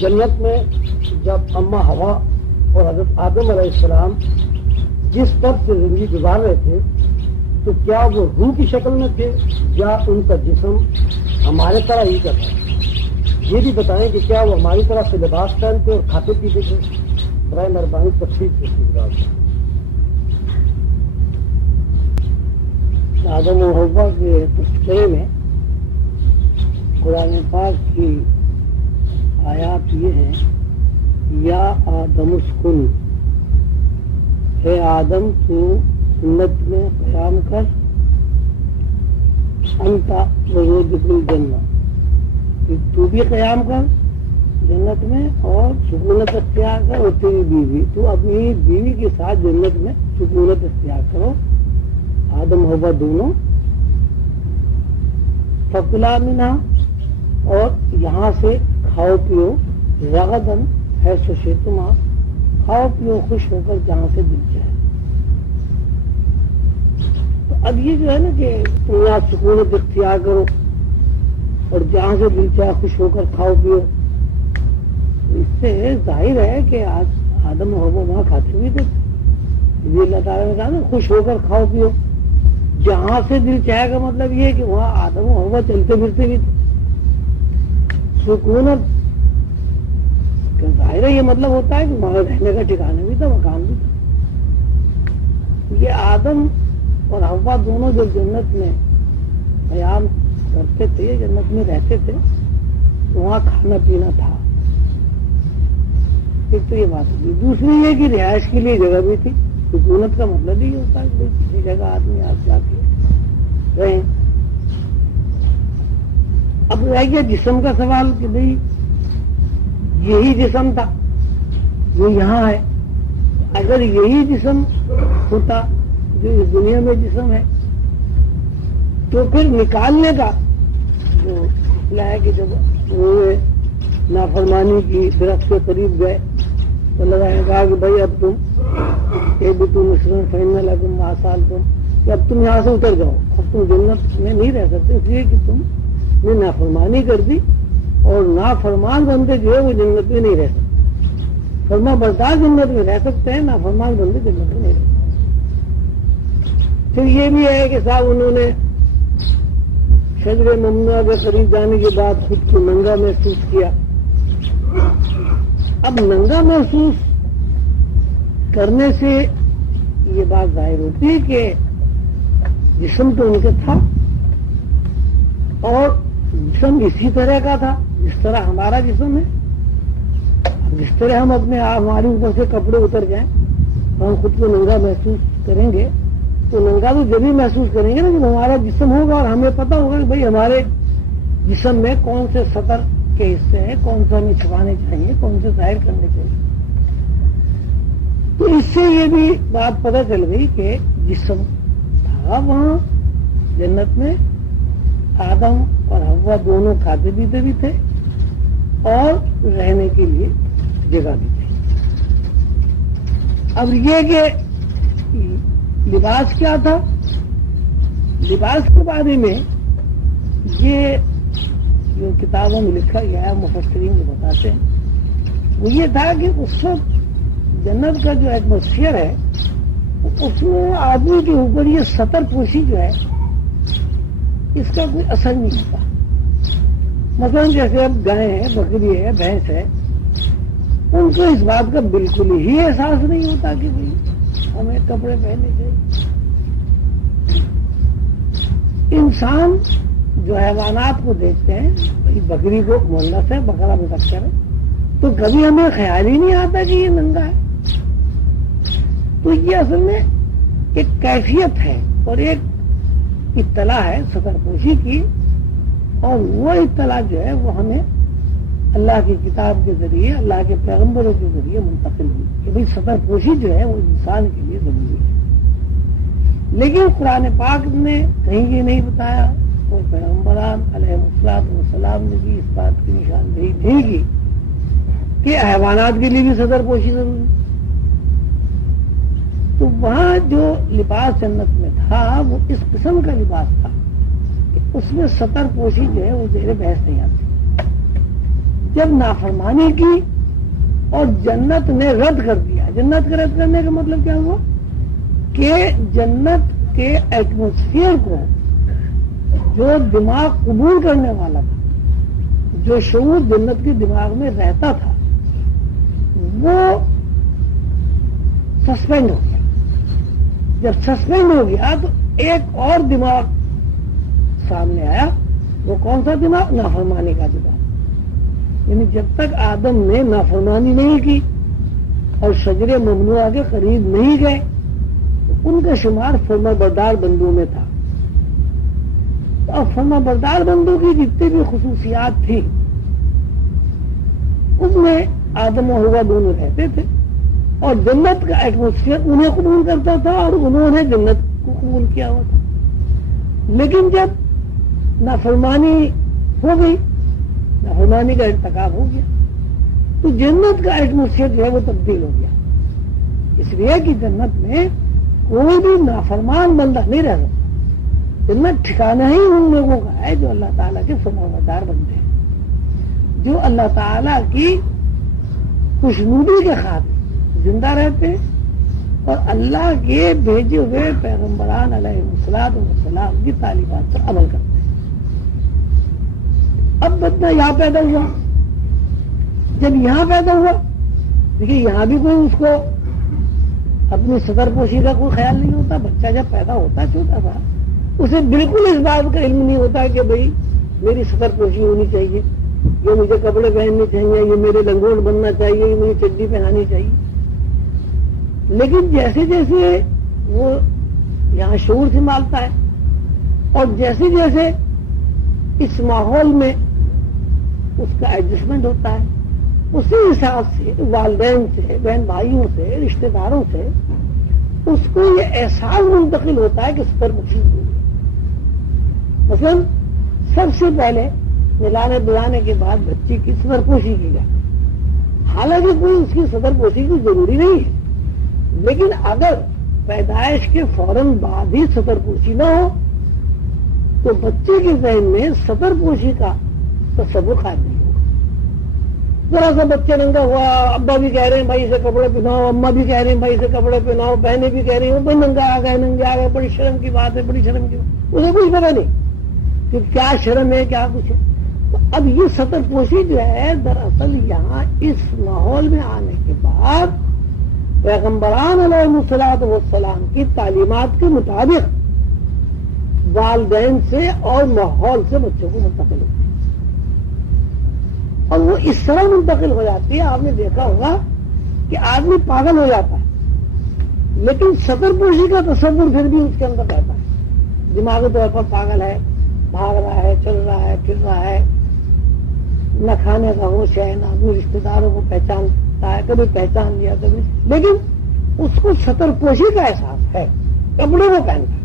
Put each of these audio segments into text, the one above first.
جنت میں جب اما ہوا اور حضرت آدم علیہ السلام جس طرح سے زندگی گزار رہے تھے تو کیا وہ روح کی شکل میں تھے یا ان کا جسم ہمارے طرح ہی کا تھا؟ یہ بھی بتائیں کہ کیا وہ ہماری طرح سے لباس پہنتے اور کھاتے پیتے تھے؟ برائے مہربانی تفصیل سے گزار آدم و حوا کے تذکرے میں قرآن پاک کی آیات یہ ہیں: یا آدم اسکن، اے آدم تو سنت میں قیام کر، انتا وزوجک الجنہ، تو بھی قیام کر جنت میں اور سکونت اختیار کر، اور تیری بیوی، تو اپنی بیوی کے ساتھ جنت میں سکونت اختیار کرو، آدم حوا دونوں، فکلا منہا، اور یہاں سے کھاؤ پیو، رغدن حیث شئتما، کھاؤ پیو خوش ہو کر جہاں سے دل چاہے۔ تو اب یہ جو ہے نا کہ تم یہاں سکونت اختیار کرو اور جہاں سے دل چاہے خوش ہو کر کھاؤ پیو، اس سے ظاہر ہے کہ آدم و حوا وہاں کھاتے ہوئے تھے، یہ اللہ تعالیٰ نے کہا نا خوش ہو کر کھاؤ پیو، جہاں سے دل چاہے کا مطلب یہ ہے کہ وہاں آدم و حوا چلتے پھرتے بھی تھے۔ سکونت کا ظاہر ہے یہ مطلب ہوتا ہے کہ وہاں رہنے کا ٹھکانا بھی تھا، مکان بھی تھا۔ یہ آدم اور حوا دونوں جو جنت میں قیام کرتے تھے، جنت میں رہتے تھے، تو وہاں کھانا پینا تھا۔ ایک تو یہ بات ہوتی، دوسری یہ کہ رہائش کے لیے جگہ بھی تھی۔ سکونت کا مطلب ہی ہوتا ہے کہ کسی جگہ آدمی آپ جا کے رہیں۔ اب رہ گیا جسم کا سوال کہ بھئی یہی جسم تھا جو یہاں ہے، اگر یہی جسم ہوتا جو اس دنیا میں جسم ہے تو پھر نکالنے کا جو مسئلہ ہے کہ جب وہ نافرمانی کی درخت کے قریب گئے تو اللہ نے کہا کہ بھائی اب تم مسلم فہم لگن آسال تم، کہ اب تم یہاں سے اتر جاؤ، اب تم جنت میں نہیں رہ سکتے، اس لیے کہ تم نے نافرمانی کر دی، اور نافرمان بندے جو ہے وہ جنت میں نہیں رہ سکتے۔ فرما بردار جنت میں رہ سکتے ہیں، نافرمان بندے جنت میں نہیں رہ سکتے۔ پھر یہ بھی ہے کہ صاحب انہوں نے شجر ممنوعہ کے قریب جانے کے بعد خود کو ننگا محسوس کیا۔ اب ننگا محسوس کرنے سے یہ بات ظاہر ہوتی ہے کہ جسم تو ان کے تھا، اور جسم اسی طرح کا تھا جس طرح ہمارا جسم ہے۔ جس طرح ہم اپنے ہمارے اوپر سے کپڑے اتر جائیں اور ہم خود کو ننگا محسوس کریں گے، تو ننگا تو جب ہی محسوس کریں گے نا جب ہمارا جسم ہوگا اور ہمیں پتہ ہوگا کہ بھئی ہمارے جسم میں کون سے سطر کے حصے ہیں، کون سے ہمیں چھپانے چاہیے، کون سے ظاہر کرنے چاہیے۔ تو اس سے یہ بھی بات پتہ چل گئی کہ جسم تھا وہاں جنت میں، آدم اور حوا دونوں کھاتے پیتے بھی تھے اور رہنے کے لیے جگہ بھی تھی۔ اب یہ کہ لباس کیا تھا، لباس کے بارے میں یہ جو کتابوں میں لکھا گیا ہے، مفسرین جو بتاتے ہیں وہ یہ تھا کہ اس وقت جنت کا جو ایٹماسفیئر ہے اس میں آدمی کے اوپر یہ سطر پوشی جو ہے اس کا کوئی اثر نہیں ہوتا۔ مثلا جیسے اب گائے ہیں، بکری ہے، بھینس ہے، ان کو اس بات کا بالکل ہی احساس نہیں ہوتا کہ بھئی ہمیں کپڑے پہننے چاہیے۔ انسان جو حیوانات کو دیکھتے ہیں، بکری کو مونس ہے، بکرا مذکر ہے، تو کبھی ہمیں خیال ہی نہیں آتا کہ یہ ننگا ہے۔ تو یہ اصل میں ایک کیفیت ہے اور ایک اطلاع ہے سطر پوشی کی، اور وہ اطلاع جو ہے وہ ہمیں اللہ کی کتاب کے ذریعے، اللہ کے پیغمبروں کے ذریعے منتقل ہوئی کہ بھئی سطر پوشی جو ہے وہ انسان کے لیے ضروری ہے۔ لیکن قرآن پاک نے کہیں یہ نہیں بتایا اور پیغمبران علیہ السلام نے بھی اس بات کی نشاندہی نہیں کی کہ حیوانات کے لیے بھی سطر پوشی ضروری ہے۔ تو وہاں جو لباس جنت میں تھا وہ اس قسم کا لباس تھا کہ اس میں سطر پوشی جو ہے وہ زیر بحث نہیں آتی۔ جب نافرمانی کی اور جنت نے رد کر دیا. جنت کا رد کرنے کا مطلب کیا ہوا کہ جنت کے ایٹماسفیئر کو جو دماغ قبول کرنے والا تھا, جو شعور جنت کے دماغ میں رہتا تھا, وہ سسپینڈ ہو گیا. جب سسپینڈ ہو گیا تو ایک اور دماغ سامنے آیا. وہ کون سا دماغ؟ نافرمانی کا دماغ. یعنی جب تک آدم نے نافرمانی نہیں کی اور شجر ممنوعہ کے قریب نہیں گئے تو ان کا شمار فرما بردار بندوں میں تھا. اور فرما بردار بندوں کی جتنی بھی خصوصیات تھی اس میں آدم و حوا دونوں رہتے تھے, اور جنت کا ایٹماسفیئر انہیں قبول کرتا تھا اور انہوں نے جنت کو قبول کیا ہوا تھا. لیکن جب نافرمانی ہو گئی, نافرمانی کا ارتکاب ہو گیا, تو جنت کا ایٹماسفیئر جو ہے وہ تبدیل ہو گیا. اس لیے کہ جنت میں کوئی بھی نافرمان بندہ نہیں رہ سکتا. جنت ٹھکانا ہی ان لوگوں کا ہے جو اللہ تعالیٰ کے فرمانبردار بنتے ہیں, جو اللہ تعالیٰ کی خوشنودی کے خاطر زندہ رہتے ہیں اور اللہ کے بھیجے ہوئے پیغمبران علیہ الصلوۃ والسلام کی تعلیمات پر عمل کرتے ہیں. اب بندہ یہاں پیدا ہوا. جب یہاں پیدا ہوا, دیکھیے یہاں بھی کوئی اس کو اپنی صدر پوشی کا کوئی خیال نہیں ہوتا. بچہ جب پیدا ہوتا چھوٹا سا, اسے بالکل اس بات کا علم نہیں ہوتا کہ بھئی میری صدر پوشی ہونی چاہیے, یہ مجھے کپڑے پہننے چاہیے, یہ میرے لنگوٹ بننا چاہیے, یہ مجھے چڈی پہنانی چاہیے. لیکن جیسے جیسے وہ یہاں شعور سنبھالتا ہے اور جیسے جیسے اس ماحول میں اس کا ایڈجسٹمنٹ ہوتا ہے, اسی حساب سے والدین سے, بہن بھائیوں سے, رشتہ داروں سے اس کو یہ احساس منتقل ہوتا ہے کہ صدر پوشی ہوئی. مثلا سب سے پہلے نلانے دلانے کے بعد بچی کی صدر پوشی کی جائے, حالانکہ کوئی اس کی صدر پوشی کی ضروری نہیں ہے. لیکن اگر پیدائش کے فوراً بعد ہی صدر پوشی نہ ہو تو بچے کے ذہن میں صدر پوشی کا تصور قائم نہیں ہوگا. ذرا سا بچہ ننگا ہوا, ابا بھی کہہ رہے ہیں بھائی اسے کپڑے پہناؤ, اما بھی کہہ رہے ہیں بھائی اسے کپڑے پہناؤ, بہنیں بھی کہہ رہی ہیں بھائی ننگا آ گئے, ننگے آ گئے, بڑی شرم کی بات ہے, بڑی شرم کی بات. اسے کچھ پتا نہیں کہ کیا شرم ہے, کیا کچھ ہے. تو اب یہ صدر پوشی جو ہے دراصل یہاں اس ماحول میں آنے کے بعد پیغمبران علیہ الصلوۃ والسلام کی تعلیمات کے مطابق والدین سے اور ماحول سے بچوں کو منتقل ہوتی ہے, اور وہ اس طرح منتقل ہو جاتی ہے. آپ نے دیکھا ہوگا کہ آدمی پاگل ہو جاتا ہے لیکن صدر پوشی کا تصور پھر بھی اس کے اندر رہتا ہے. دماغی طور پر پاگل ہے, بھاگ رہا ہے, چل رہا ہے, پھر رہا ہے, نہ کھانے کا ہوش ہے, نہ اپنے رشتے داروں کو پہچانتا ہے, کبھی پہچان لیا کبھی, لیکن اس کو صدر پوشی کا احساس ہے, کپڑے وہ پہنتا ہے.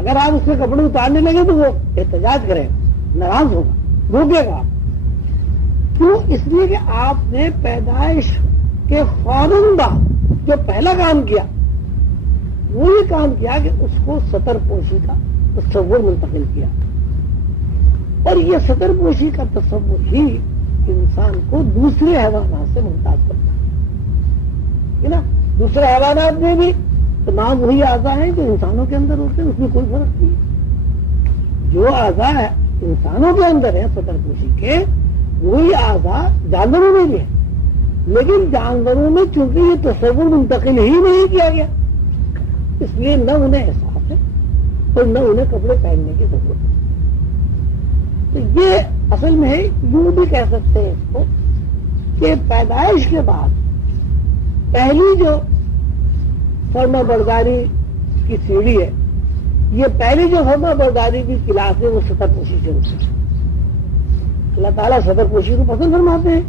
اگر آپ اس میں کپڑے اتارنے لگے تو وہ احتجاج کرے گا, ناراض ہوگا, روکے گا. کیوں؟ اس لیے کہ آپ نے پیدائش کے فوراً بعد جو پہلا کام کیا وہ یہ کام کیا کہ اس کو صدر پوشی کا تصور منتقل کیا. اور یہ صدر پوشی کا تصور ہی انسان کو دوسرے حیوانات سے ممتاز کرتا ہے نا. دوسرے حیوانات میں بھی تمام وہی اعضاء ہیں جو انسانوں کے اندر ہوتے ہیں, اس میں کوئی فرق نہیں ہے. جو اعضاء انسانوں کے اندر ہیں صدر پوشی کے, وہی اعضاء جانوروں میں بھی ہے. لیکن جانوروں میں چونکہ یہ تصور منتقل ہی نہیں کیا گیا, اس لیے نہ انہیں احساس ہے اور نہ انہیں کپڑے پہننے کی ضرورت ہے. تو یہ اصل میں یوں بھی کہہ سکتے ہیں اس کو کہ پیدائش کے بعد پہلی جو فرما برداری کی سیڑھی ہے, یہ پہلی جو فرما برداری کی کلاس ہے وہ صدر پوشی سے ہوتی ہے. اللہ تعالیٰ صدر پوشی کو پسند فرماتے ہیں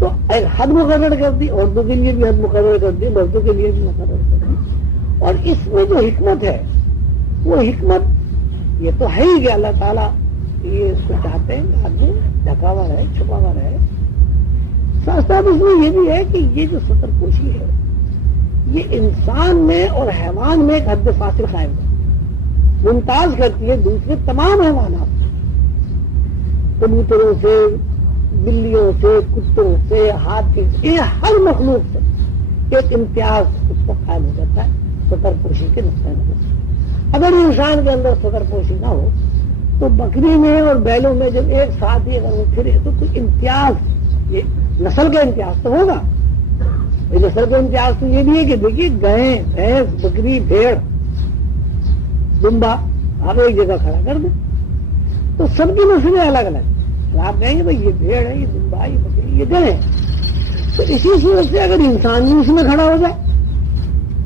تو ایک حد مقرر کر دی, عورتوں کے لیے بھی حد مقرر کر دی, مردوں کے لیے بھی مقرر کر دی. اور اس میں جو حکمت ہے وہ حکمت یہ تو ہے ہی کہ اللہ تعالیٰ یہ اس کو چاہتے ہیں آدمی ڈھکا ہوا رہے, چھپا ہوا رہے. ساتھ ساتھ اس میں یہ بھی ہے کہ یہ جو صدر پوشی ہے یہ انسان میں اور حیوان میں ایک حد فاصل قائم ہے, ممتاز کرتی ہے دوسرے تمام حیوانات سے, کبوتروں سے, بلیوں سے، کتوں سے، ہاتھی سے، یہ ہر مخلوق سے ایک امتیاز اس کو قائم ہو جاتا ہے سطر پوشی کے نقطۂ نظر سے۔ اگر انسان کے اندر سطر پوشی نہ ہو تو بکری میں اور بیلوں میں جب ایک ساتھ ہی اگر وہ پھرے تو کوئی امتیاز، یہ نسل کا امتیاز تو ہوگا۔ نسل کا امتیاز تو یہ بھی ہے کہ دیکھیے گائے، بھینس، بکری، بھیڑ، دمبا آپ ایک جگہ کھڑا کر دیں تو سب کی نسلیں الگ الگ، آپ کہیں گے بھائی یہ بھیڑ ہے، یہ دمبا، یہ بکری، یہ گائے، تو اسی صورت سے اگر انسان بھی اس میں کھڑا ہو جائے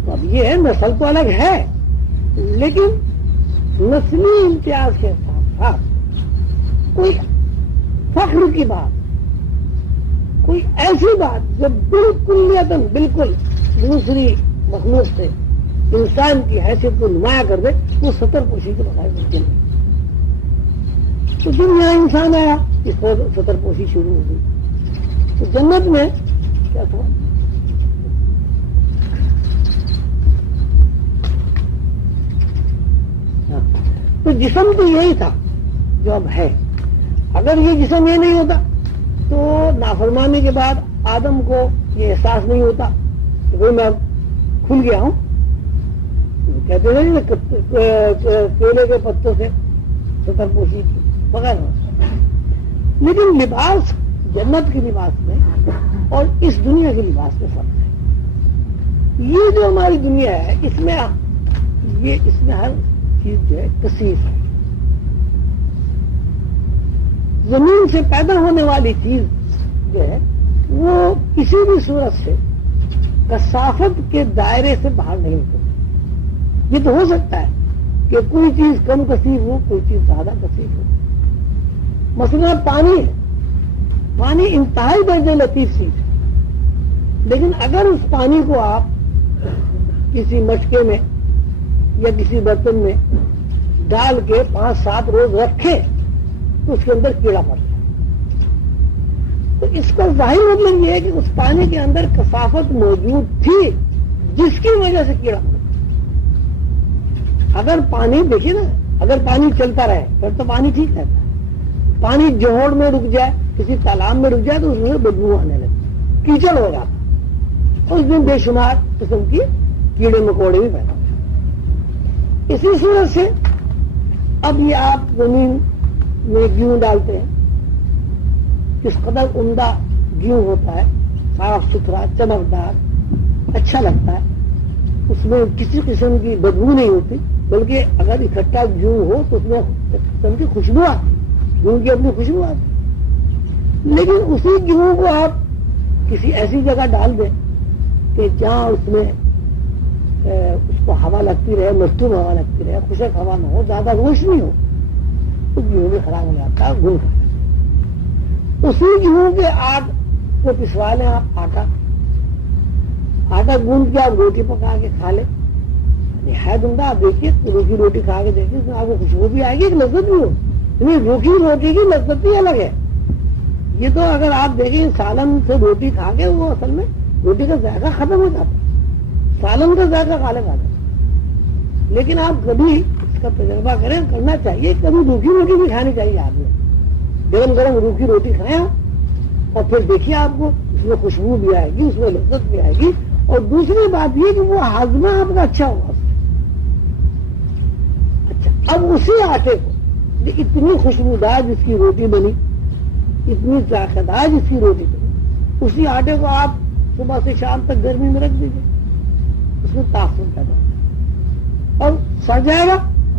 تو اب یہ ہے نسل تو الگ ہے، لیکن نسلی امتیاز کے ساتھ ساتھ کوئی فخر کی بات، کوئی ایسی بات جو بالکل دوسری مخلوق سے انسان کی حیثیت کو نمایاں کر دے، وہ سطر پوشی کے بغیر ممکن نہیں۔ تو جب یہاں انسان آیا اس پر سطر پوشی شروع ہو گئی، تو جنت میں کیا تھا؟ تو جسم تو یہی تھا جو اب ہے۔ اگر یہ جسم یہ نہیں ہوتا تو نافرمانی کے بعد آدم کو یہ احساس نہیں ہوتا کہ وہ میں کھل گیا ہوں، کہتے ہیں کیلے کے پتوں سے سطر پوشی بغیر ہوتا، لیکن لباس جنت کے لباس میں اور اس دنیا کے لباس میں فرق ہے۔ یہ جو ہماری دنیا ہے اس میں ہر چیز جو ہے کثیف ہے۔ زمین سے پیدا ہونے والی چیز جو ہے وہ کسی بھی صورت سے کثافت کے دائرے سے باہر نہیں ہوتی۔ یہ تو ہو سکتا ہے کہ کوئی چیز کم کثیف ہو، کوئی چیز زیادہ کثیف ہو۔ مثلا پانی ہے، پانی انتہائی درجے لطیف چیز ہے، لیکن اگر اس پانی کو آپ کسی مٹکے میں یا کسی برتن میں ڈال کے 5-7 روز رکھیں تو اس کے اندر کیڑا پڑتا ہے۔ تو اس کا ظاہر مطلب یہ ہے کہ اس پانی کے اندر کثافت موجود تھی جس کی وجہ سے کیڑا پڑتا۔ اگر پانی دیکھیے نا، اگر پانی چلتا رہے پھر تو پانی ٹھیک رہتا ہے۔ پانی جوہڑ میں رک جائے، کسی تالاب میں رک جائے تو اس میں بدبو آنے لگتی، کیچڑ ہو جاتا، اور اس میں بے شمار قسم کی کیڑے مکوڑے بھی پیدا ہوتے۔ اسی صورت سے اب یہ آپ زمین میں گیہوں ڈالتے ہیں، کس قدر عمدہ گیہوں ہوتا ہے، صاف ستھرا، چمکدار، اچھا لگتا ہے، اس میں کسی قسم کی بدبو نہیں ہوتی، بلکہ اگر اکٹھا گیہوں ہو تو اس میں قسم کی خوشبو آتی، گیہوں کی اپنی خوشبو آتی۔ لیکن اسی گیہوں کو آپ کسی ایسی جگہ ڈال دیں کہ جہاں اس میں اس کو ہوا لگتی رہے، مستور ہوا لگتی رہے، خشک ہوا نہ ہو، زیادہ روشنی ہو، تو گیہوں بھی خراب ہو جاتا ہے، گل کرتا ہے۔ اسی گیہوں کے آٹ کو پسوا لیں آپ، آٹا گوندھ کے آپ روٹی پکا کے کھا لیں، نہایت عمدہ۔ آپ دیکھیے روکھی روٹی کھا کے دیکھیے، اس میں آپ کو خوشبو بھی آئے گی، ایک لذت بھی ہو، یعنی روکھی روٹی کی لذت ہی الگ ہے۔ یہ تو اگر آپ دیکھیں سالن سے روٹی کھا کے وہ اصل میں روٹی کا ذائقہ ختم ہو جاتا ہے، سالن کا ذائقہ غالب آ جاتا ہے۔ لیکن آپ کبھی اس کا تجربہ کریں، کرنا چاہیے، کبھی روکھی روٹی بھی کھانی چاہیے آپ نے، گرم گرم روکھی روٹی کھائیں اور پھر دیکھیے آپ کو اس میں خوشبو بھی آئے گی، اس میں لذت بھی آئے گی، اور دوسری بات یہ کہ وہ ہاضمہ آپ کا اچھا ہوگا۔ اچھا، اب اسی آٹے کو اتنی خوشبودار جس کی روٹی بنی، اتنی ذائقہ دار جس کی روٹی بنی، اسی آٹے کو آپ صبح سے شام تک گرمی میں رکھ دیجیے، اس میں تاثر پیدا ہوگا اور سڑ جائے گا،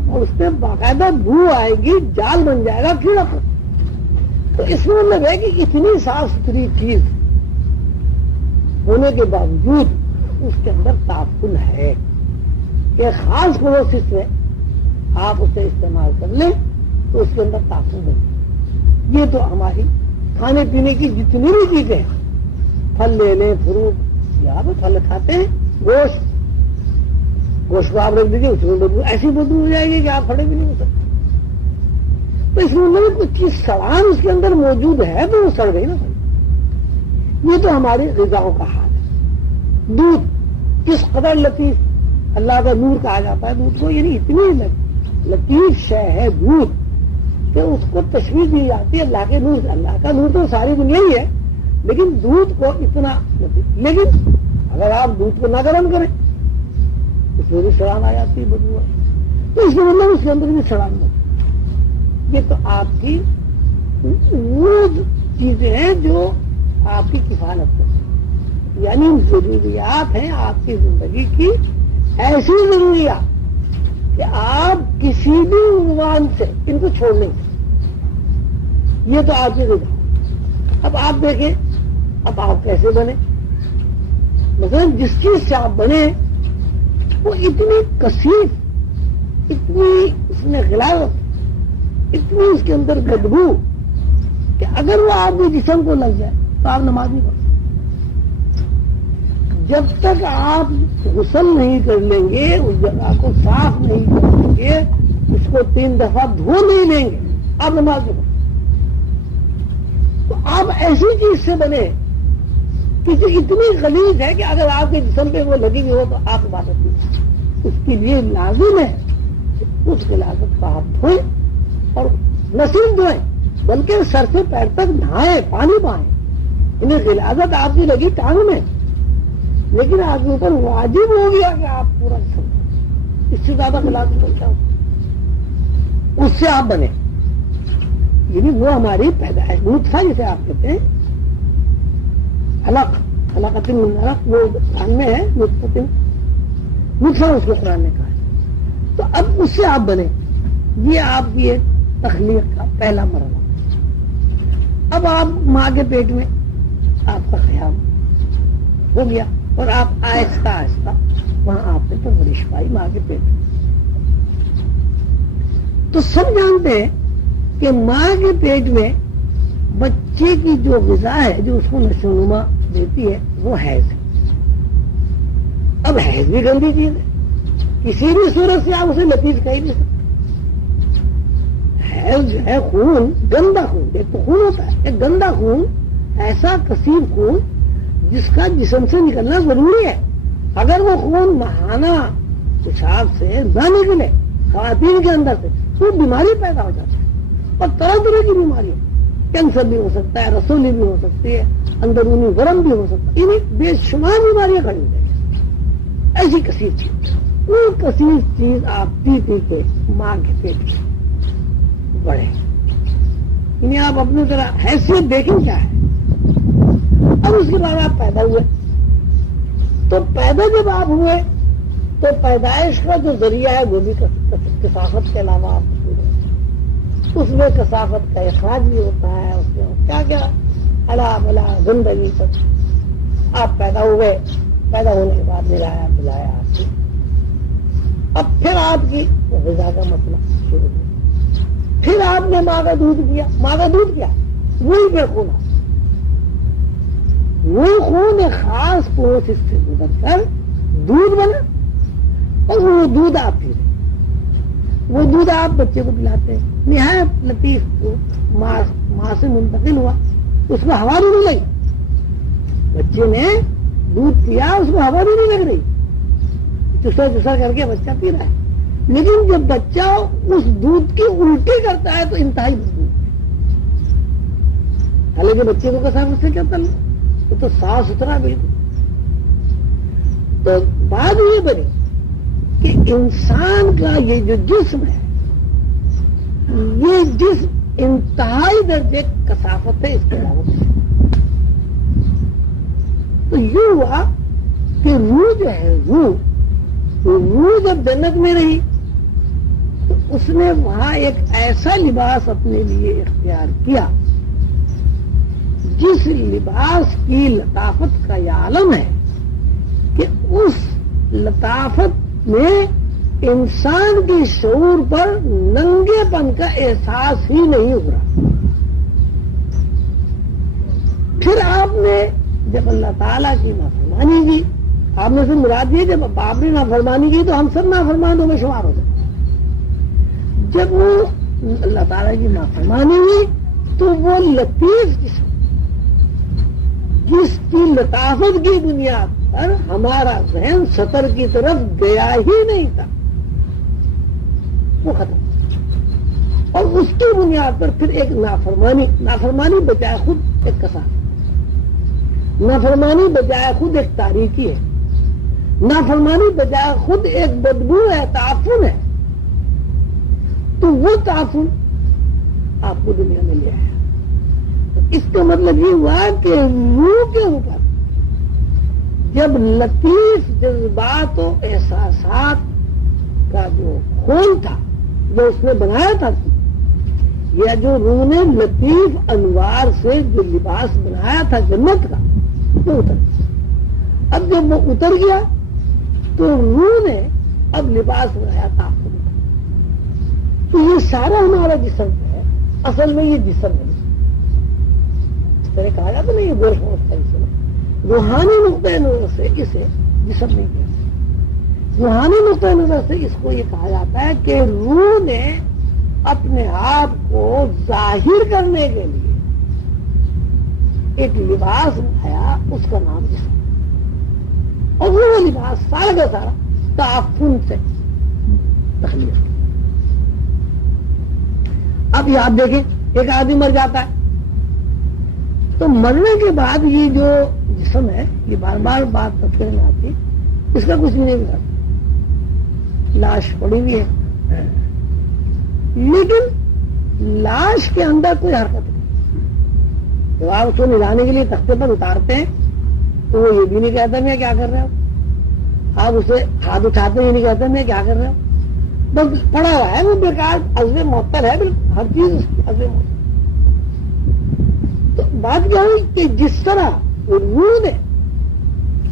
اور اس میں باقاعدہ بو آئے گی، جال بن جائے گا کیڑا پر۔ تو اس میں مطلب ہے کہ اتنی صاف ستھری چیز ہونے کے باوجود اس کے اندر تعفن ہے کہ خاص پروسیس میں آپ اسے استعمال کر لیں تو اس کے اندر تعفن بنے۔ یہ تو ہماری کھانے پینے کی جتنی بھی چیزیں ہیں، پھل لے لیں، فروٹ، یا آپ پھل کھاتے ہیں، گوشت کو آپ رکھ دیجیے، اس میں بدبو ایسی بدبو ہو جائے گی کہ آپ کھڑے بھی نہیں ہو سکتے۔ تو اس میں کچھ چیز سڑان اس کے اندر موجود ہے تو وہ سڑ گئی نا بھائی۔ یہ تو ہماری غذاؤں کا حال ہے۔ دودھ کس قدر لطیف، اللہ کا نور کہا جاتا ہے دودھ کو، یعنی اتنی لطیف شے ہے دودھ کہ اس کو تشریح دی جاتی ہے اللہ کے نور سے. اللہ کا نور تو ساری دنیا ہی ہے، لیکن دودھ کو اتنا نہیں. لیکن اگر آپ دودھ کو نہ گرم کریں تو پھر بھی سڑان آ جاتی ہے، بدبو. تو اس لیے اس کے اندر بھی سڑان نہیں. یہ تو آپ کی وہ چیزیں ہیں جو آپ کی کفالت کرتی ہیں، یعنی ضروریات ہیں آپ کی زندگی کی، ایسی ضروریات کہ آپ کسی بھی عنوان سے ان کو چھوڑ نہیں سکتے. یہ تو آپ کی ضرورت. اب آپ دیکھیں اب آپ کیسے بنے. مثلا جس چیز سے آپ بنے وہ اتنی کثیف، اتنی اس میں غلاظت، اتنی اس کے اندر بدبو کہ اگر وہ آپ کے جسم کو لگ جائے تو آپ نماز نہیں پڑھ سکتے. جب تک آپ غسل نہیں کر لیں گے، اس جگہ کو صاف نہیں کر لیں گے، اس کو 3 دفعہ دھو نہیں لیں گے، آپ نماز نہیں پڑھ سکتے. تو آپ ایسی چیز سے بنے کہ جو اتنی غلیظ ہے کہ اگر آپ کے جسم پہ وہ لگی ہوئی ہو تو آپ عبادت نہیں. اس کے لیے لازم ہے کہ اس غلاظت کا آپ دھوئیں، اور نہ صرف دھوئیں بلکہ سر سے پیر تک نہائیں، پانی پائیں. انہیں غلاظت آپ کی لگی ٹانگ میں، لیکن آپ کے اوپر واجب ہو گیا کہ آپ پورا سمجھیں. اس سے زیادہ غلاظت بنتا ہو اس سے آپ بنے. یعنی وہ ہماری پیدائش نطفہ جسے آپ کہتے ہیں، علقۃ من علق، وہ قرآن میں ہے نطفہ اس کو قرآن نے کہا ہے. تو اب اس سے آپ بنے. یہ آپ کی ایک تخلیق کا پہلا مرحلہ. اب آپ ماں کے پیٹ میں آپ کا خیال ہو گیا اور آپ آہستہ آہستہ وہاں آپ نے پرورش پائی ماں کے پیٹ میں. تو سب جانتے ہیں کہ ماں کے پیٹ میں بچے کی جو غذا ہے جو اس کو نشو و نما دیتی ہے وہ حیض ہے. اب حیض بھی گندی چیز ہے، کسی بھی صورت سے آپ اسے لطیف کہہ نہیں سکتے. حیض جو ہے خون، گندا خون. ایک تو خون ہوتا ہے، ایک گندا خون، ایسا کثیر خون جس کا جسم سے نکلنا ضروری ہے. اگر وہ خون ماہانہ پیشاب سے نہ نکلے خواتین کے اندر سے تو بیماری پیدا ہو جاتی ہے، اور طرح طرح کی بیماری. کینسر بھی ہو سکتا ہے، رسولی بھی ہو سکتی ہے، اندرونی ورم بھی ہو سکتا ہے. یعنی بے شمار بیماریاں کھڑی ہو جائیں گی. ایسی کثیر چیز، وہ کثیر چیز آپ پی پی کے ماں کے پیٹ میں بڑھے. یعنی آپ اپنی طرح حیثیت دیکھیں کیا ہے. اب اس کے بعد آپ پیدا ہوئے. تو پیدا جب آپ ہوئے تو پیدائش کا جو ذریعہ ہے وہ بھی کثافت کے علاوہ آپ اس میں کثافت کا اخراج بھی ہوتا ہے. اس میں کیا کیا الا بلا زندگی سب. آپ پیدا ہوئے، پیدا ہونے کے بعد ملایا بلایا آپ کو. اب پھر آپ کی غذا کا مسئلہ شروع ہوا. پھر آپ نے ماں کا دودھ کیا. ماں کا دودھ کیا؟ وہی پھر خون. وہی خون ایک خاص پروسیس سے گزر کر دودھ بنا، اور وہ دودھ آپ پی رہے. وہ دودھ آپ بچے کو پلاتے ہیں. نہایت لطیف ماں سے منتقل ہوا، اس کو ہوا بھی نہیں لگی. بچے نے دودھ پیا، اس کو ہوا بھی نہیں لگ رہی، چسر چسر کر کے بچہ پی رہا ہے. لیکن جب بچہ اس دودھ کی الٹی کرتا ہے تو انتہائی بدبو. حالانکہ بچے کو کثافت سے کیا تعلق، وہ تو صاف ستھرا بالکل. تو بات یہ بنی کہ انسان کا یہ جو جسم ہے، یہ جسم انتہائی درجے کثافت ہے. اس کے علاوہ تو یہ ہوا کہ روح جو ہے، روح جب جنت میں رہی تو اس نے وہاں ایک ایسا لباس اپنے لیے اختیار کیا جس لباس کی لطافت کا یہ عالم ہے کہ اس لطافت میں انسان کے شعور پر ننگے پن کا احساس ہی نہیں ابھرا. پھر آپ نے جب اللہ تعالیٰ کی نافرمانی کی، آپ نے سے مراد یہ جب باپ نے نافرمانی کی تو ہم سب نافرمانوں میں شمار ہو جائے. جب وہ اللہ تعالیٰ کی نافرمانی ہوئی تو وہ لطیف جس کی لطافت کی بنیاد پر ہمارا ذہن سطر کی طرف گیا ہی نہیں تھا، وہ ختم. اور اس کی بنیاد پر پھر ایک نافرمانی بجائے خود ایک کثافت، نافرمانی بجائے خود ایک تاریکی ہے، نافرمانی بجائے خود ایک بدبو ہے، تعفن ہے. تو وہ تعفن آپ کو دنیا میں لے آیا. تو اس کا مطلب یہ ہوا کہ روح کے اوپر جب لطیف جذبات و احساسات کا جو خون تھا جو اس نے بنایا تھا، یا جو روح نے لطیف انوار سے جو لباس بنایا تھا جنت کا، وہ اتر گیا. اب جب وہ اتر گیا تو روح نے اب لباس بنایا تھا آپ کو. تو یہ سارا ہمارا جسم ہے، اصل میں یہ جسم ہے. اس طرح کہا جاتا نہیں، یہ گوشت ہوتا ہے. روحانی نقطۂ نظر سے اسے جسم نہیں کہتے. روحانی نقطۂ نظر سے اس کو یہ کہا جاتا ہے کہ روح نے اپنے آپ کو ظاہر کرنے کے لیے ایک لباس بنایا، اس کا نام جسم. اور وہ لباس سارا کا سارا تعفن سے تخلیق. اب یہ آپ دیکھیں، ایک آدمی مر جاتا ہے تو مرنے کے بعد یہ جو جسم ہے، یہ بار بار بات تذکرے میں آتی، اس کا کچھ بھی نہیں بتاتا. لاش پڑی ہوئی ہے، لیکن لاش کے اندر کوئی حرکت نہیں. جب آپ اس کو نگانے کے لیے تختے پر اتارتے ہیں تو وہ یہ بھی نہیں کہتا میں کیا کر رہے ہو. آپ اسے ہاتھ اٹھاتے یہ نہیں کہتے میں کیا کر رہے ہو. بس پڑا ہوا ہے، وہ بیکار عزم معطل ہے، بالکل ہر چیز عزم معطل. تو بات کیا ہوئی کہ جس طرح روح نے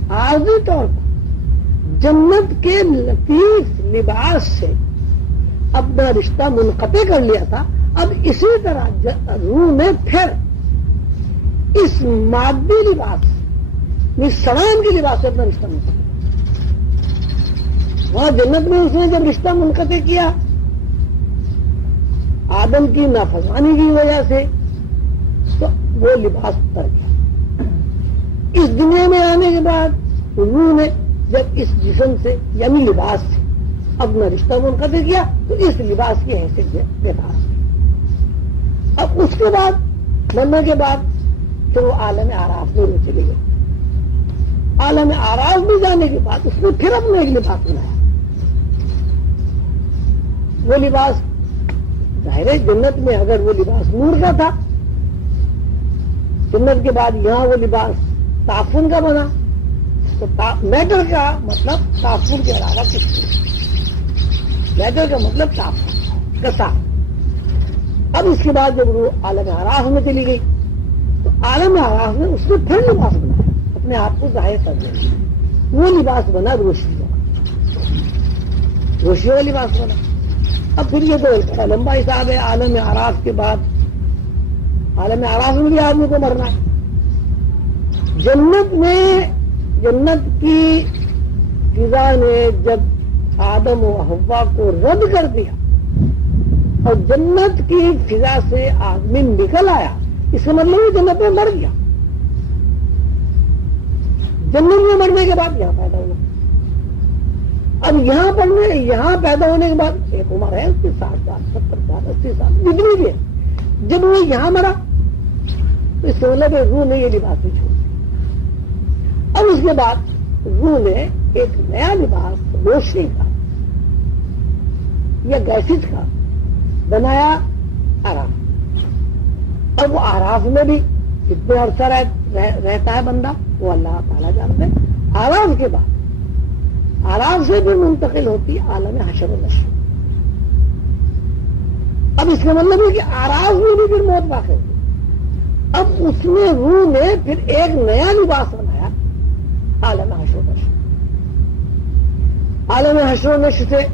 عارضی طور پر جنت کے لطیف لباس سے اپنا رشتہ منقطع کر لیا تھا، اب اسی طرح روح نے پھر اس مادی لباس، سڑان کے لباس سے اپنا رشتہ منقطع کیا. وہاں جنت میں اس نے جب رشتہ منقطع کیا آدم کی نافرمانی کی وجہ سے، تو وہ لباس اتر گیا. اس دنیا میں آنے کے بعد روح نے جب اس جسم سے یعنی لباس سے اپنا رشتہ منقطع کیا تو اس لباس کی حیثیت بیکار ہوئی. اب اس کے بعد مرنے کے بعد پھر وہ عالم اعراف میں روح چلی گئی. عالم اعراف میں جانے کے بعد اس نے پھر اپنا ایک لباس بنایا. وہ لباس ظاہر ہے جنت میں اگر وہ لباس نور کا تھا، جنت کے بعد یہاں وہ لباس تعفن کا بنا. تو میٹر کا مطلب تعفن کے علاوہ کچھ نہیں. میٹر کا مطلب تعفن کسا. اب اس کے بعد جب وہ عالم اعراف میں چلی گئی تو عالم اعراف میں اس نے پھر لباس بنایا اپنے آپ کو ظاہر کرنے کے لیے. وہ لباس بنا روشنی کا، روشنی کا لباس بنا. اب پھر یہ تو بڑا لمبا حساب ہے. عالم اعراف کے بعد عالم اعراف میں بھی آدمی کو مرنا ہے. جنت میں جنت کی فضا نے جب آدم و حوا کو رد کر دیا اور جنت کی فضا سے آدمی نکل آیا، اس کا مطلب ہے جنت میں مر گیا. جنت میں مرنے کے بعد یہاں پیدا ہوا. اب یہاں پیدا ہونے کے بعد ایک عمر ہے اس کی 60 سال 70 سال 80 سال جتنی بھی ہے. جب وہ یہاں مرا تو اس سے مطلب روح نے یہ لباس بھی چھوڑ دیا. اب اس کے بعد روح نے ایک نیا لباس روشنی کا یا گیسز کا بنایا آرام. اب وہ آراف میں بھی کتنے عرصہ رہتا ہے بندہ وہ اللہ تعالیٰ جانتے ہیں. آرام کے بعد آرام سے بھی منتقل ہوتی عالم حشر و نشر. اب اس کا مطلب ہے کہ آرام میں بھی پھر موت واقع ہوئی. اب اس میں روح نے پھر ایک نیا لباس بنایا عالم حشر و نشر. عالم حشر و نشر سے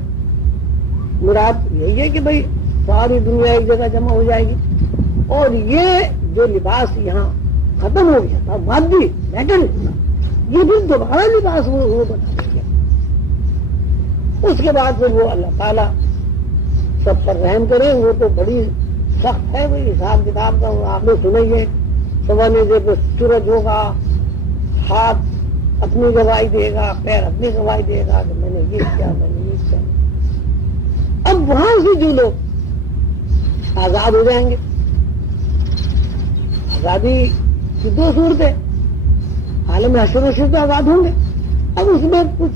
مراد یہی ہے کہ بھئی ساری دنیا ایک جگہ جمع ہو جائے گی اور یہ جو لباس یہاں ختم ہو گیا تھا مادی میٹل، یہ بھی دوبارہ لباس وہ بنا دیں گے. اس کے بعد پھر وہ اللہ تعالیٰ سب پر رحم کرے. وہ تو بڑی سخت ہے وہ حساب کتاب کا. وہ آپ نے سنیں گے سوانے سے پہ سورج ہوگا، ہاتھ اپنی گواہی دے گا، پیر اپنی گواہی دے گا کہ میں نے یہ کیا میں نے یہ کیا. اب وہاں سے جو لوگ آزاد ہو جائیں گے. آزادی کی دو صورتیں، عالم حشر و نشر تو آزاد ہوں گے. اب اس میں کچھ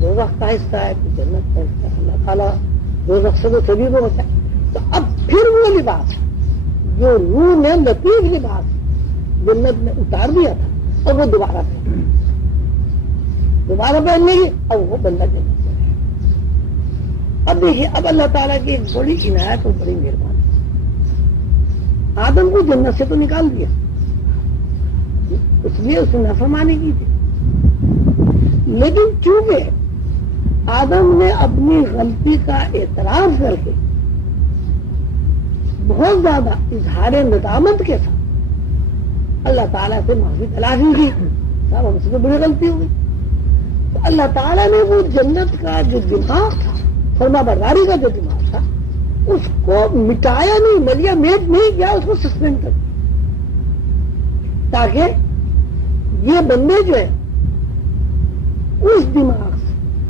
دوزخ کا حصہ ہے، کچھ جنت کا حصہ ہے. اللہ تعالیٰ دوزخ سے تو سبھی کو بچائے. تو اب پھر وہ لباس جو روح نے لطیف لباس جنت میں اتار دیا تھا، اور وہ دوبارہ پہننے کی، اب وہ بندہ جنت میں ہے. اب دیکھیے، اب اللہ تعالیٰ کی ایک بڑی عنایت اور بڑی مہربانی. آدم کو جنت سے تو نکال دیا، اس لیے اس نے نافرمانی کی تھی. لیکن چونکہ آدم نے اپنی غلطی کا اعتراف کر کے بہت زیادہ اظہار ندامت کے ساتھ اللہ تعالیٰ سے معافی تلاشی کی، صاحب ہم سے تو بڑی غلطی ہو گئی. تو اللہ تعالیٰ نے وہ جنت کا جو دماغ تھا، فرما برداری کا جو دماغ تھا، اس کو مٹایا نہیں، ملیا میٹ نہیں کیا، اس کو سسپینڈ کر دیا، تاکہ یہ بندے جو ہے اس دماغ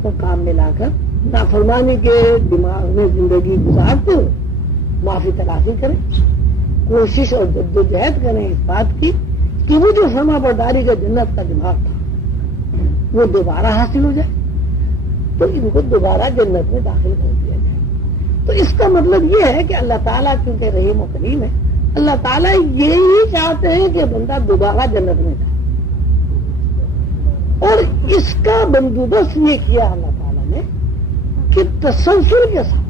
کو کام میں لا کر نافرمانی کے دماغ میں زندگی گزارتے ہوئے معافی تلاشی کریں، کوشش اور جدوجہد کریں اس بات کی کہ وہ جو فرما برداری کا جنت کا دماغ تھا وہ دوبارہ حاصل ہو جائے، تو ان کو دوبارہ جنت میں داخل کر دیا جائے. تو اس کا مطلب یہ ہے کہ اللہ تعالیٰ چونکہ رحیم و کریم ہے، اللہ تعالیٰ یہی چاہتے ہیں کہ بندہ دوبارہ جنت میں جائے. اور اس کا بندوبست یہ کیا اللہ تعالیٰ نے کہ تسلسل کے ساتھ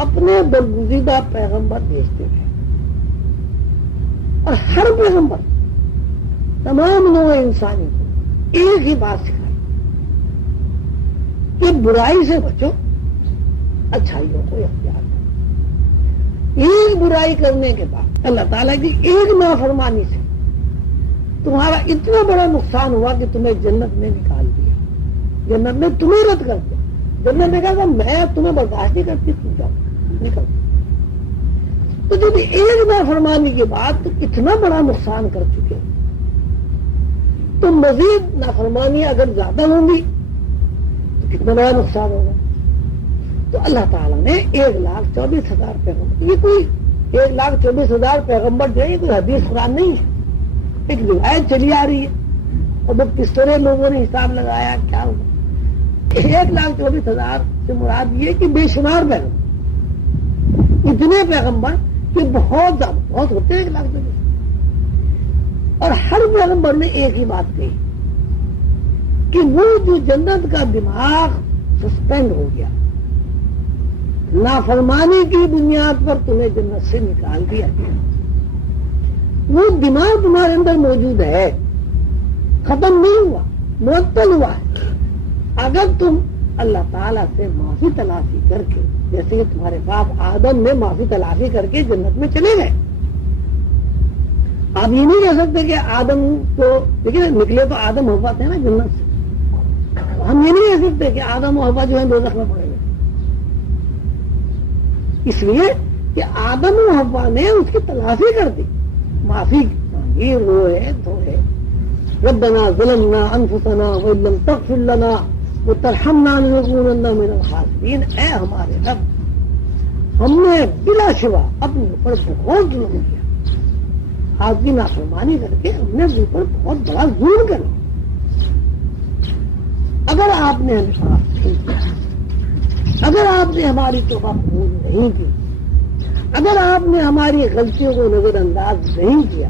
اپنے برگزیدہ پیغمبر بھیجتے ہیں، اور ہر پیغمبر تمام نوع انسانی کو ایک ہی بات سکھائی کہ برائی سے بچو، اچھائیوں کو اختیار کرو. ایک برائی کرنے کے بعد اللہ تعالیٰ کی ایک نافرمانی سے تمہارا اتنا بڑا نقصان ہوا کہ تمہیں جنت میں نکال دیا، جنت میں تمہیں رد کر دیا. جنت نے کہا میں تمہیں برداشت نہیں کرتی، تم جاؤ نکل. تو جب ایک نافرمانی کے بعد تو اتنا بڑا نقصان کر چکے، تو مزید نافرمانیاں اگر زیادہ ہوں گی تو کتنا بڑا نقصان ہوگا. تو اللہ تعالیٰ نے 1,24,000 پیغمبر، یہ کوئی 1,24,000 پیغمبر جو ہے یہ کوئی حدیث قرآن نہیں ہے، ایک روایت چلی آ رہی ہے. اور وہ کس طرح لوگوں نے حساب لگایا کیا ہوا. 1,24,000 سے مراد یہ کہ بے شمار پیغمبر، اتنے پیغمبر کہ بہت زیادہ، بہت ہوتے ہیں 1,24,000. اور ہر پیغمبر نے ایک ہی بات کہی کہ وہ جو جنت کا دماغ سسپینڈ ہو گیا، نافرمانی کی بنیاد پر تمہیں جنت سے نکال دیا گیا، وہ دماغ تمہارے اندر موجود ہے، ختم نہیں ہوا، معطل ہوا ہے. اگر تم اللہ تعالیٰ سے معافی تلاشی کر کے، جیسے کہ تمہارے باپ آدم نے معافی تلاشی کر کے جنت میں چلے گئے، آپ یہ نہیں کہہ سکتے کہ آدم کو دیکھیے نکلے تو آدم حوا تھے نا جنت سے، ہم یہ نہیں کہہ سکتے کہ آدم و حوا جو ہے دوزخ میں پڑے گئے، اس لیے کہ آدم و حوا نے اس کی تلافی کر دی، معافی مانگی، روئے دھوئے. ربنا ظلمنا انفسنا وان لم تغفر لنا وترحمنا لنكونن من الخاسرین. اے ہمارے رب، ہم نے بلا شبہ اپنے اوپر بہت ظلم کیا، آپ کی نافرمانی کر کے ہم نے اپنے اوپر بہت بڑا ظلم کر. اگر آپ نے ہمیں معاف نہیں کیا، اگر آپ نے ہماری توبہ قبول نہیں کی، اگر آپ نے ہماری غلطیوں کو نظر انداز نہیں کیا،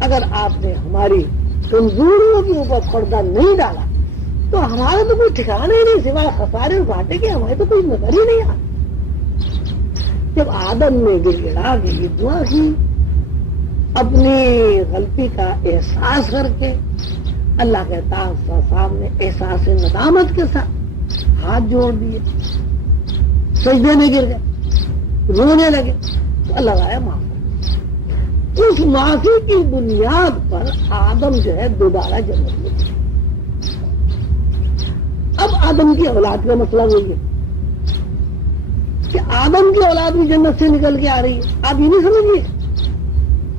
اگر آپ نے ہماری کمزوریوں کے اوپر پردہ نہیں ڈالا، تو ہمارا تو کوئی ٹھکانا ہی نہیں سوائے خسارے اور گھاٹے کے، ہمارے تو کوئی نظر ہی نہیں آتا. جب آدم نے گڑ گڑا کے یہ دعا کی، اپنی غلطی کا احساس کر کے، اللہ کے صاحب نے احساس ندامت کے ساتھ ہاتھ جوڑ دیے، سجدے میں گر گئے، رونے لگے، تو اللہ آیا معاف کر. اس معافی کی بنیاد پر آدم جو ہے دوبارہ جنت میں گئے. اب آدم کی اولاد کا مسئلہ ہو گیا کہ آدم کی اولاد بھی جنت سے نکل کے آ رہی ہے. آپ یہ نہیں سمجھیے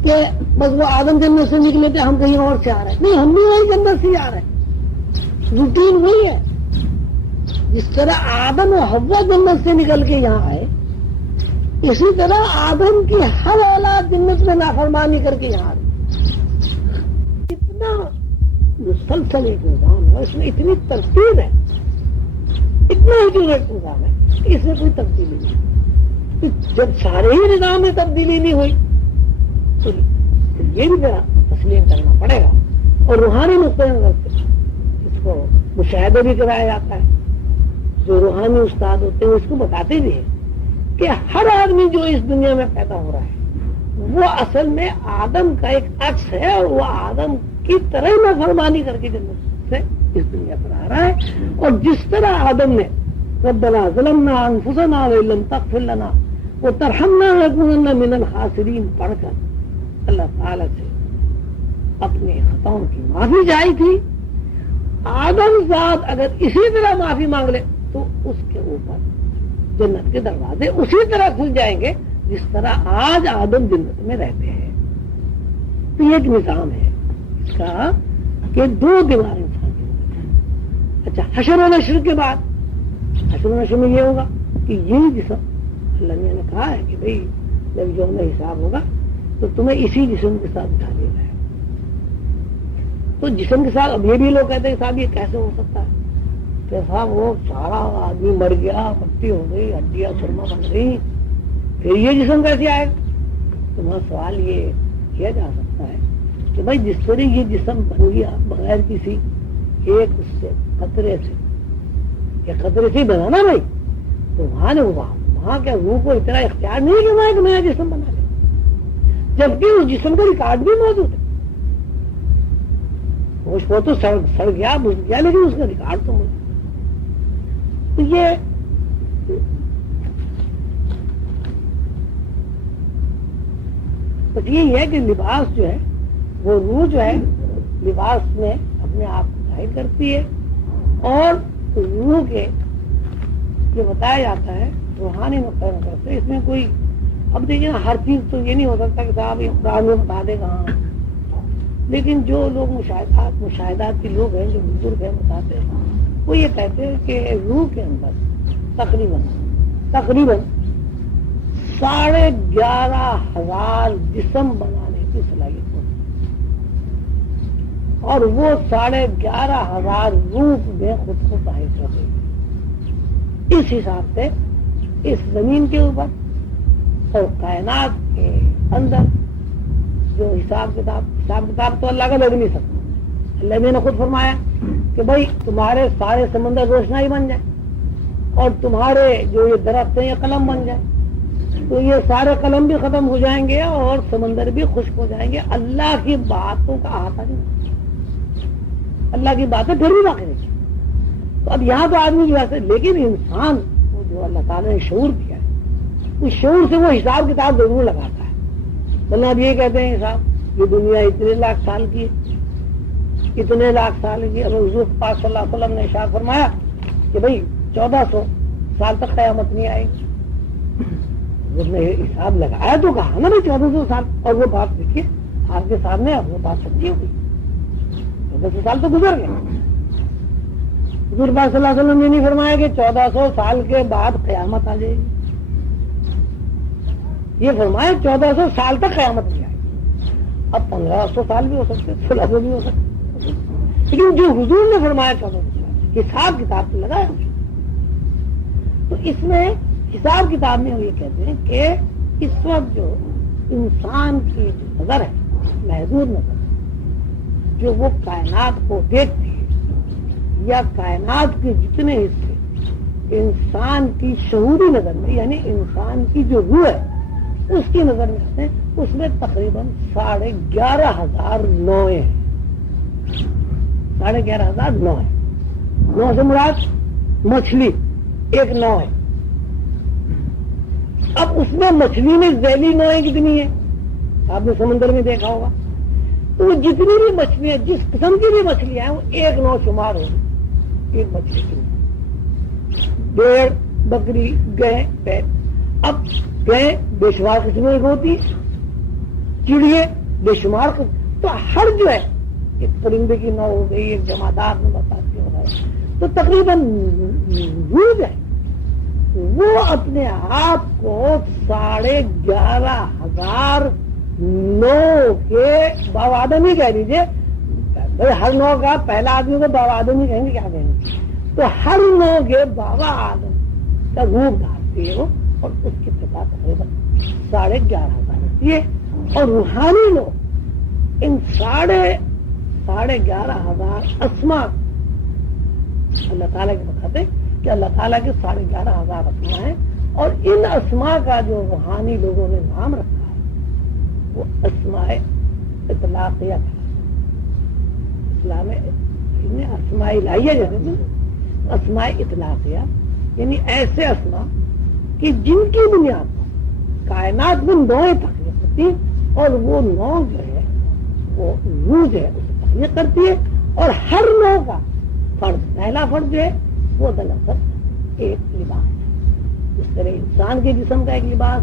کہ بس وہ آدم جنت سے نکلے تھے ہم کہیں اور سے آ رہے ہیں، نہیں، ہم بھی وہی جنت سے ہی آ رہے ہیں. روٹین وہی ہے. جس طرح آدم و حوا جنت سے نکل کے یہاں آئے، اسی طرح آدم کی ہر اولاد جنت میں نافرمانی کر کے یہاں اتنا مسلسل ایک نظام ہے، اس میں اتنی ترتیب ہے، اتنا ایک نظام ہے کہ اس میں کوئی تبدیلی نہیں۔ جب سارے ہی نظام میں تبدیلی نہیں ہوئی تو یہ بھی ذرا تسلیم کرنا پڑے گا۔ اور روحانی نقطۂ نظر سے اس کو مشاہدہ بھی کرایا جاتا ہے، جو روحانی استاد ہوتے ہیں اس کو بتاتے بھی ہیں کہ ہر آدمی جو اس دنیا میں پیدا ہو رہا ہے وہ اصل میں آدم کا ایک عکس ہے، اور وہ آدم کی طرح ہی نافرمانی کر کے جنت سے اس دنیا پر آ رہا ہے۔ اور جس طرح آدم نے ربنا ظلمنا انفسنا وان لم تغفر لنا وترحمنا لنكونن من الخاسرین پڑھ کر اللہ تعالی سے اپنے خطاؤں کی معافی چاہی تھی، آدم ذات اگر اسی طرح معافی مانگ لے تو اس کے اوپر جنت کے دروازے اسی طرح کھل جائیں گے جس طرح آج آدم جنت میں رہتے ہیں۔ تو یہ ایک نظام ہے اس کا کہ دو دیوار انسان کی ہوتی ہے۔ اچھا، حشر و نشر کے بعد حشر و نشر میں یہ ہوگا کہ یہ جسم اللہ نے کہا ہے کہ بھئی جب یوم حساب ہوگا تو تمہیں اسی جسم کے ساتھ اٹھا دیا جائے۔ تو جسم کے ساتھ اب یہ بھی لوگ کہتے ہیں کہ صاحب یہ کیسے ہو سکتا ہے کہ صاحب وہ سارا آدمی مر گیا، مٹی ہو گئی، ہڈیاں سرما بن گئی، پھر یہ جسم کیسے آئے؟ تو وہاں سوال یہ کیا جا سکتا ہے کہ بھائی جس طرح یہ جسم بن گیا بغیر کسی ایک اس سے قطرے سے یا قطرے سے ہی بنا نا بھائی، تو وہاں کیا روح کو اتنا اختیار نہیں کہ وہاں ایک نیا جسم بنا لے، جبکہ اس جسم کا ریکارڈ بھی موجود ہے۔ وہ تو سڑ گیا بجھ گیا لیکن اس کا ریکارڈ تو موجود۔ تو یہ بس یہی ہے کہ لباس جو ہے وہ روح جو ہے لباس میں اپنے آپ کو ظاہر کرتی ہے، اور روح کے یہ بتایا جاتا ہے روحانی نقطۂ نظر سے، اس میں کوئی اب دیکھیے نا ہر چیز تو یہ نہیں ہو سکتا کہ صاحب یہ قرآن میں بتا دے گا، لیکن جو لوگ مشاہدات کے لوگ ہیں جو بزرگ ہیں بتاتے ہیں وہ یہ کہتے ہیں کہ روح کے اندر تقریباً 11,500 جسم بنانے کی صلاحیت ہوتی ہے، اور وہ 11,500 روپ میں خود کو ظاہر کر رہی ہے۔ اس حساب سے اس زمین کے اوپر اور کائنات کے اندر جو حساب کتاب تو اللہ کا لگ نہیں سکتا۔ اللہ نے خود فرمایا کہ بھائی تمہارے سارے سمندر روشنائی بن جائے اور تمہارے جو یہ درخت ہیں یہ قلم بن جائے، تو یہ سارے قلم بھی ختم ہو جائیں گے اور سمندر بھی خشک ہو جائیں گے، اللہ کی باتوں کا احاطہ نہیں، اللہ کی باتیں پھر بھی باقی نہیں۔ تو اب یہاں تو آدمی جو ہے، لیکن انسان جو اللہ تعالیٰ نے شعور دیا ہے اس شعور سے وہ حساب کتاب ضرور لگاتا ہے۔ مطلب اب یہ کہتے ہیں صاحب یہ دنیا اتنے لاکھ سال کی ہے، اتنے لاکھ سال کی، اب حضور پاک صلی اللہ علیہ وسلم نے ارشاد فرمایا کہ بھئی 1400 سال تک قیامت نہیں آئے گی۔ اس نے حساب لگایا تو کہا نا بھائی 1400 سال، اور وہ بات دیکھیے آپ کے سامنے، اب وہ بات سچی ہو گئی، 1400 سال تو گزر گئے۔ حضور پاک صلی اللہ علیہ وسلم نے نہیں فرمایا کہ 1400 سال کے بعد قیامت آ جائے گی، یہ فرمایا 1400 سال تک قیامت نہیں آئے گی۔ اب 1500 سال بھی ہو سکتے، 1600 بھی ہو سکتے، لیکن جو حضور نے فرمایا 1400 سال حساب کتاب تو لگایا۔ تو اس میں حساب کتاب میں وہ یہ کہتے ہیں کہ اس وقت جو انسان کی جو نظر ہے محدود نظر، جو وہ کائنات کو دیکھتی ہے، یا کائنات کے جتنے حصے انسان کی شعوری نظر میں یعنی انسان کی جو روح ہے اس کی نظر میں آتے ہیں، اس میں تقریباً 11,500 نوعیں ہیں۔ 11,500 نو ہے۔ نو سے مراد مچھلی ایک نو ہے۔ اب اس میں مچھلی میں ذیلی نوعیں کتنی ہیں آپ نے سمندر میں دیکھا ہوگا، تو وہ جتنی بھی مچھلیاں جس قسم کی بھی مچھلیاں ہیں وہ ایک نو شمار ہوگی، ایک مچھلی کی بھیڑ بکری گئے پیر۔ اب گئے بے شمار قسمیں ہوتی، چڑیے بے شمار قسم، تو ہر جو ہے ایک پرندے کی نو ہو گئی، ایک جمادات میں بتاتی ہو گئے، تو تقریباً روز ہے وہ اپنے آپ کو 11,500 نو کے باب آدم ہی کہہ دیجیے، بھائی ہر نو کا پہلا آدمی کو بابا آدم ہی کہیں گے، کیا کہیں گے؟ تو ہر نو کے بابا آدم کا روپ دھارتی ہے وہ، اور اس کی پتا تقریباً 11,500 ہوتی ہے، اور روحانی لوگ ان 11,500 اسما اللہ تعالیٰ کے بتاتے کہ اللہ تعالیٰ کے 11,500 اسما ہیں، اور ان اسما کا جو روحانی لوگوں نے نام رکھا ہے وہ اسماء اطلاقیہ تھا۔ اسلام میں اسماء الہیہ جیسے اسماء اطلاقیہ یعنی ایسے اسما کہ جن کی بنیاد پر کائنات میں 9 تخلیق ہوتی، اور وہ 9 جو ہے وہ روح جو ہے اسے تخلیق کرتی ہے، اور ہر 9 کا فرد، پہلا فرد جو ہے وہ دراصل ایک لباس ہے۔ جس طرح انسان کے جسم کا ایک لباس،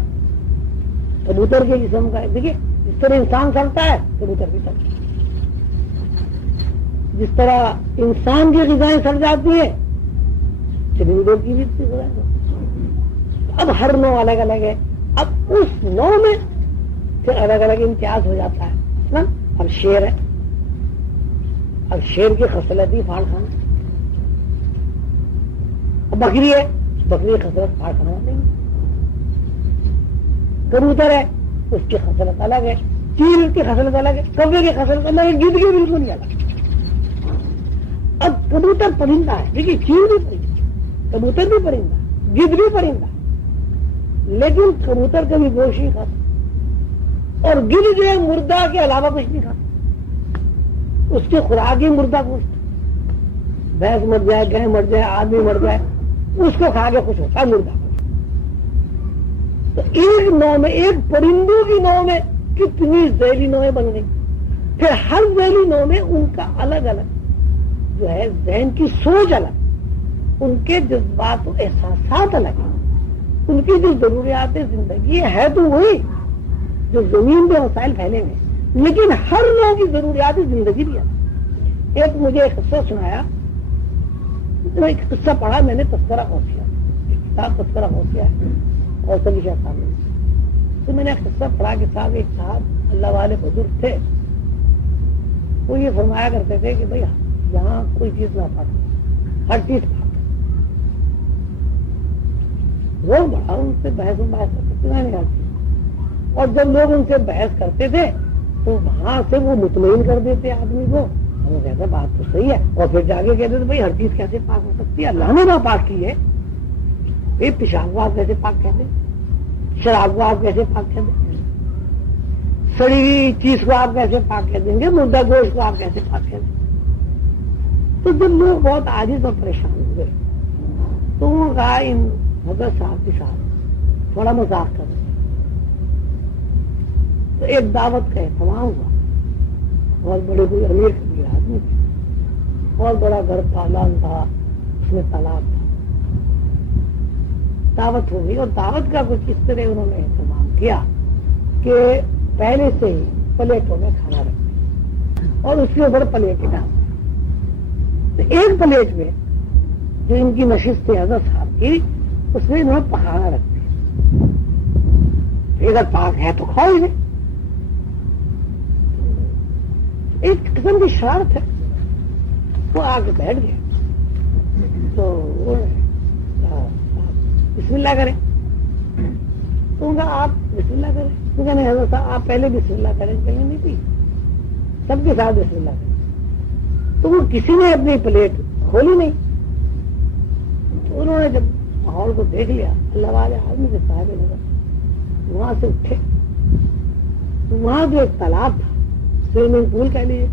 کبوتر کے جسم کا، دیکھیے جس طرح انسان چلتا ہے کبوتر بھی چلتا ہے، جس طرح انسان کی غذائیں سڑ جاتی ہیں چرندوں کی بھی غذائیں۔ اب ہر 9 الگ الگ ہے، اب اس 9 میں پھر الگ الگ امتیاز ہو جاتا ہے۔ مثلا اب شیر ہے، اب شیر کی خصلت ہی پھاڑ کھانا، اب بکری ہے، بکری کی خصلت پھاڑ کھانا نہیں، کبوتر ہے اس کی خصلت الگ ہے، چیل کی خصلت الگ ہے، کوے کی خصلت الگ ہے، گدھ کی بالکل نہیں الگ۔ اب کبوتر پرندہ ہے، دیکھیے چیل بھی پرندہ، کبوتر بھی پرندہ، گدھ بھی پرندہ، لیکن کبوتر کبھی گوشت نہیں کھاتا، اور گدھ جو ہے مردہ کے علاوہ کچھ نہیں کھاتا، اس کی خوراک ہی مردہ گوشت، بھینس مر جائے، گائے مر جائے، آدمی مر جائے، اس کو کھا کے خوش ہوتا ہے مردہ۔ تو ایک 9 میں، ایک پرندوں کی 9 میں کتنی ذیلی 9 بن گئی، پھر ہر ذیلی 9 میں ان کا الگ الگ جو ہے ذہن کی سوچ الگ، ان کے جذبات و احساسات الگ ہیں، ان کی جو ضروریات زندگی ہے تو وہی جو زمین پہ وسائل پھیلے ہوئے، لیکن ہر لوگوں کی ضروریات زندگی بھی ہے۔ ایک مجھے ایک قصہ سنایا، ایک قصہ پڑھا میں نے، تذکرہ غوثیہ، کتاب تذکرہ غوثیہ ہے اور سبھی شاہ صاحب نے، تو میں نے ایک قصہ پڑھا کہ صاحب ایک صاحب اللہ والے بزرگ تھے، وہ یہ فرمایا کرتے تھے کہ بھائی یہاں کوئی چیز نہ پاک، ہر چیز پاک۔ وہ بڑا ان سے بحث کرتے نہیں آتی، اور جب لوگ ان سے بحث کرتے تھے تو وہاں سے وہ مطمئن کر دیتے آدمی کو، ہم کہتے بات تو صحیح ہے، اور پھر جاگے کہتے تھے بھائی ہر چیز کیسے پاک ہو سکتی ہے، اللہ نے نہ پاک کی ہے، یہ پیشاب کو آپ کیسے پاک کہتے، شراب کو آپ کیسے پاک کہہ دیں، سڑی چیز کو آپ کیسے پاک کہہ دیں گے، مردہ گوشت کو آپ کیسے پاک کہہ دیں۔ تو جب لوگ بہت عاجز اور پریشان ہوئے تو وہ کہا ان حضرت صاحب کے ساتھ تھوڑا مذاق کر رہے، تو ایک دعوت کا اہتمام ہوا، بہت بڑے کوئی امیر کبیر آدمی تھے، بہت بڑا گھر پالان تھا، اس میں تالاب تھا، دعوت ہو گئی، اور دعوت کا کچھ اس طرح انہوں نے اہتمام کیا کہ پہلے سے ہی پلیٹوں میں کھانا رکھتے اور اس کے اوپر پلیٹ ڈالتے، تو ایک پلیٹ میں جو ان کی نشست تھی حضرت صاحب کی، اس میں انہوں نے پکانا رکھتے، اگر پاک ہے تو کھاؤ گے، ایک قسم کی شرارت ہے، وہ آ کے بیٹھ گئے، تو وہ بسم اللہ کریں، تو ان کا آپ بسم اللہ کریں، تو کہنے حضرت صاحب آپ پہلے بسم اللہ کریں، پہلے نہیں پی، سب کے ساتھ بسم اللہ کریں، تو وہ کسی نے اپنی پلیٹ کھولی نہیں، تو انہوں نے جب ماحول کو دیکھ لیا، اللہ والے آدمی کے صاحب نظر وہاں سے اٹھے، تو وہاں جو ایک تالاب تھا، سوئمنگ پول کہہ لیجیے،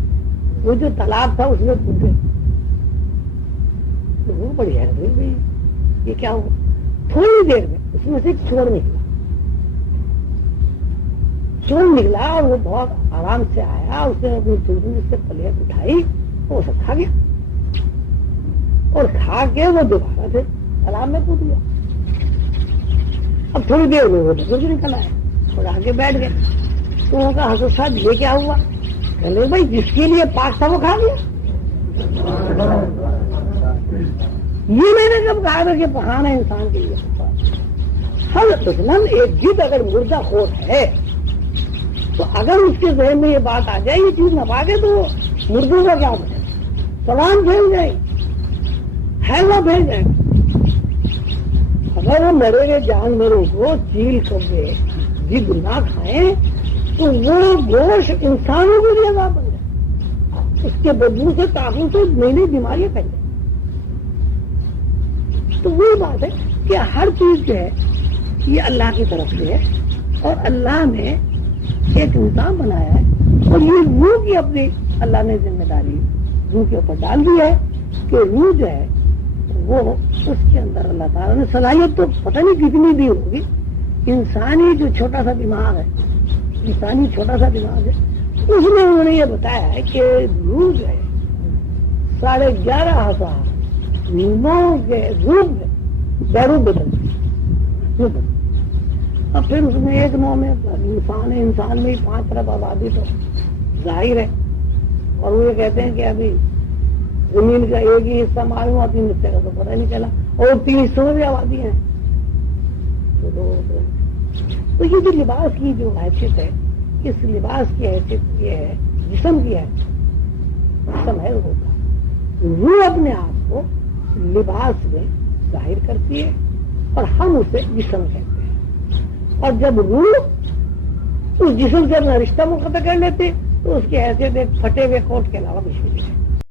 وہ جو تالاب تھا اس میں کودے، تو وہ بڑی حیرت ہوئی بھائی یہ کیا ہوا، تھوڑی دیر میں اس میں سے ایک چور نکلا اور وہ بہت آرام سے آیا، اس نے اپنی چوری سے پلیٹ اٹھائی، وہ سب کھا گیا، اور کھا کے وہ دوبارہ سے تالاب میں کود گیا۔ اب تھوڑی دیر میں وہ بزرگ نکل آئے اور آگے بیٹھ گئے، تو ان کا حضرت صاحب یہ کیا ہوا، کہنے بھائی جس کے لیے پاک تھا وہ کھا گیا، یہ میں نے جب کہا تھا کہ پکانا انسان کے لیے ہر دشمن ایک جد اگر مردہ خور ہے تو اگر اس کے ذہن میں یہ بات آ جائے یہ چیز نہ پا کے تو مردوں کا کیا بنے؟ سلام بھیج جائے، حیلہ بھیج جائے. اگر وہ مرے ہوئے جانوروں کو چیل کر دے جد نہ کھائیں تو وہ گوشت انسانوں کے لیے عذاب بن جائے، اس کے بدبو سے تعفن سے نئی نئی بیماریاں پھیل جائیں. تو وہی بات ہے کہ ہر چیز جو ہے یہ اللہ کی طرف سے ہے اور اللہ نے ایک نظام بنایا ہے اور یہ روح کی اپنی اللہ نے ذمہ داری روح کے اوپر ڈال دی ہے کہ روح جو ہے وہ اس کے اندر اللہ تعالیٰ نے صلاحیت تو پتہ نہیں کتنی دی ہوگی. انسانی جو چھوٹا سا دماغ ہے، انسانی چھوٹا سا دماغ ہے، اس میں انہوں نے یہ بتایا ہے کہ روح جو ہے 11,500 نو کے روح میں بیرون بدلتی. اب پھر اس میں ایک نو میں انسان ہے، انسان میں ہی 5 ارب آبادی تو ظاہر ہے. اور وہ یہ کہتے ہیں کہ ابھی زمین کا ایک ہی حصہ معلوم ہوا، 3 حصے کا تو پتہ نہیں چلا، اور 3 حصوں میں بھی آبادی ہیں. تو یہ جو لباس کی جو حیثیت ہے، اس لباس کی حیثیت یہ ہے، جسم کی ہے، جسم ہے وہ اپنے آپ کو لباس میں ظاہر کرتی ہے اور ہم اسے جسم کہتے ہیں. اور جب روح اس جسم سے اپنا رشتہ منقطع کر لیتے تو اس کی حیثیت ایک پھٹے ہوئے کوٹ کے علاوہ کچھ نہیں ہے.